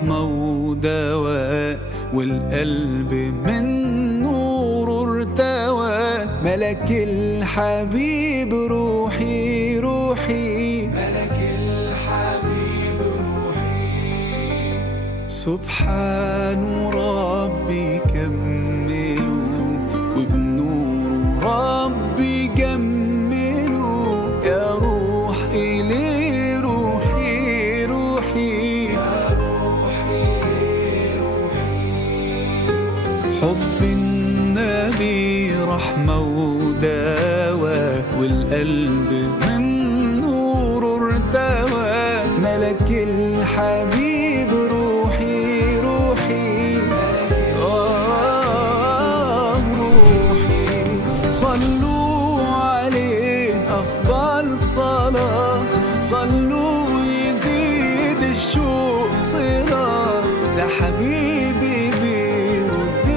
رحمة ودواء، والقلب من نوره ارتوى. ملك الحبيب روحي روحي، ملك الحبيب روحي. سبحان ربي كمله، وبنور ربي جمله. يا روح إليه روحي روحي، يا روحي إليه روحي. حب النبي رحمة ودواء، والقلب من نوره ارتوى. ملك الحبيب روحي روحي، روحي. صلوا عليه أفضل صلاة، صلوا يزيد الشوق صلة. ده حبيبي بيرد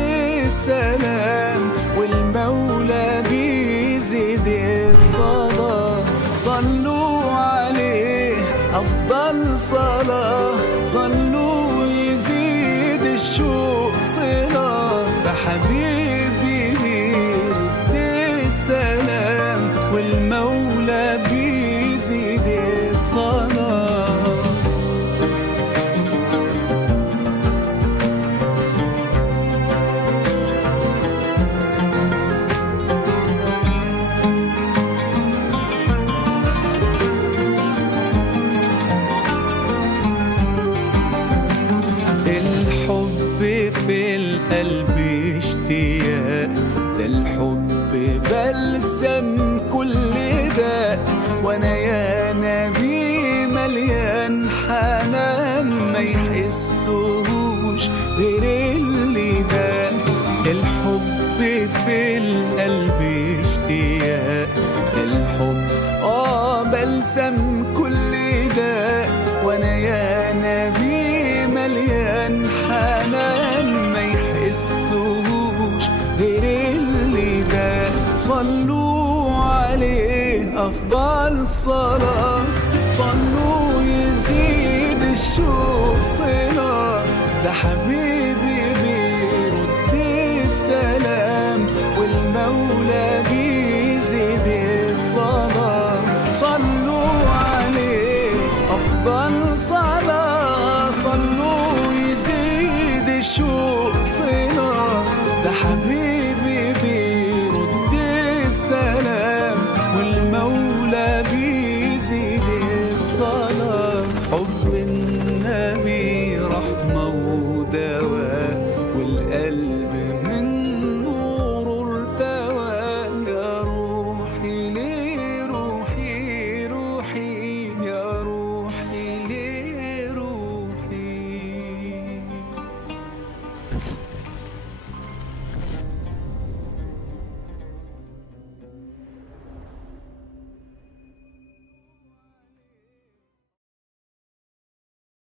السلام، والمولى بيزيد الصلاة. صلوا عليه أفضل صلاة، صلوا يزيد الشوق صلة. بحبيبي بيرد السلام، والمولى بيزيد الصلاة. في القلب اشتياق، ده الحب بلسم كل داء. وانا يا نبي مليان حنان، ما يحسوش غير اللي داء. الحب في القلب اشتياق، ده الحب بلسم كل داء. وانا يا نبي مليان حنان، ما يحسوش غير اللي ده. صلوا عليه أفضل صلاة، صلوا يزيد الشوق صلة. ده حبيبي بيرد السلام، والمولى